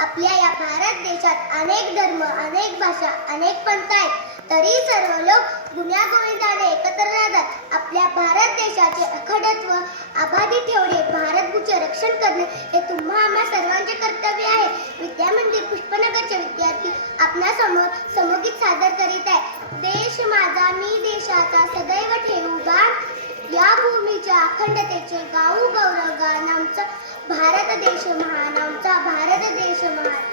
आपल्या या भारत देशात अनेक धर्म, अनेक भाषा, अनेक पंथ आहेत, तरी सर्व लोक गुण्यागोविंदाने एकत्र राहतात. आपल्या भारत देशाचे अखंडत्व अबाधित ठेवणे, भारतभूमीचे रक्षण करणे हे तुम्हा आम्हा सर्वांचे कर्तव्य आहे. विद्यामंदिर पुष्पनगरचे विद्यार्थी आपणासमोर समूहगीत सादर करीत आहे. देश माझा मी देशाचा सदैव ठेवू गान, या भूमीच्या अखंडतेचे गाऊ गौरवगान, आमचा भारत देश महान, आमचा भारत देश महान.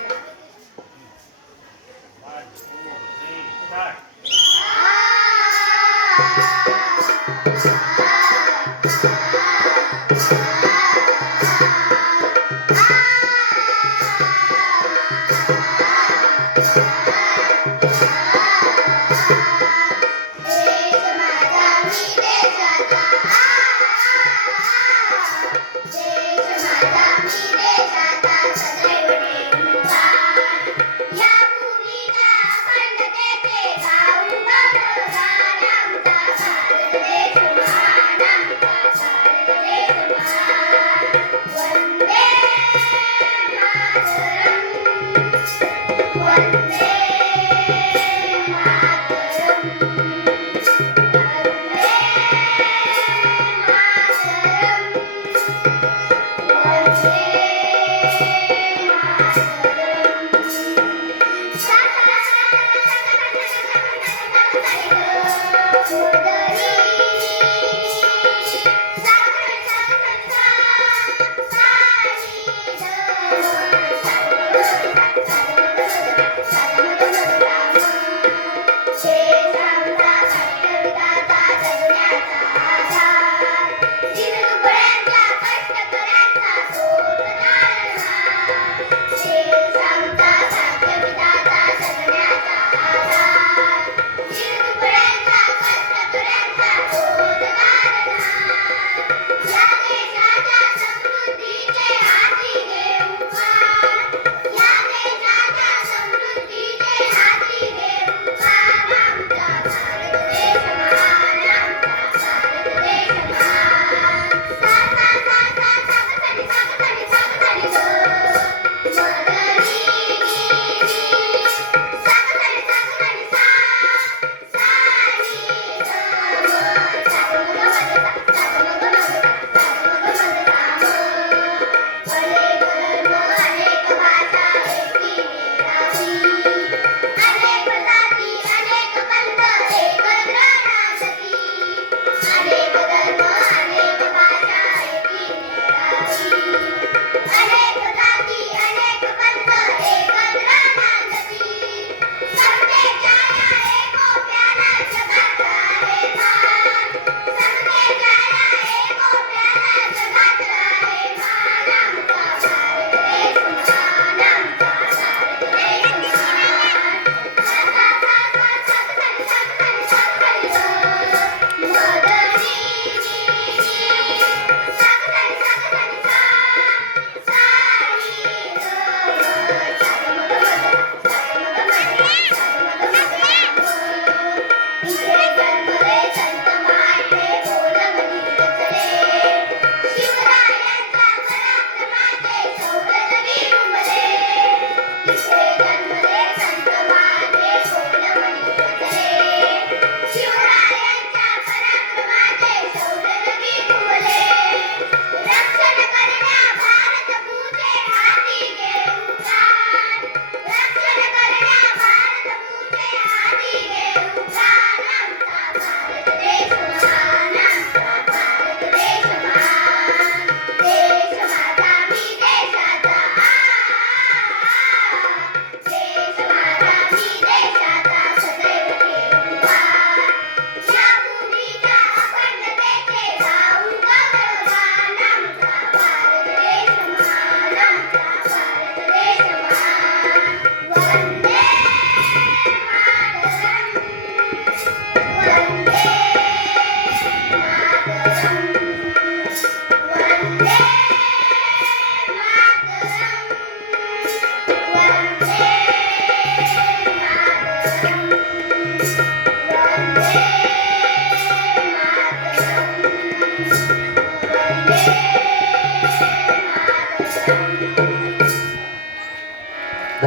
Thank you.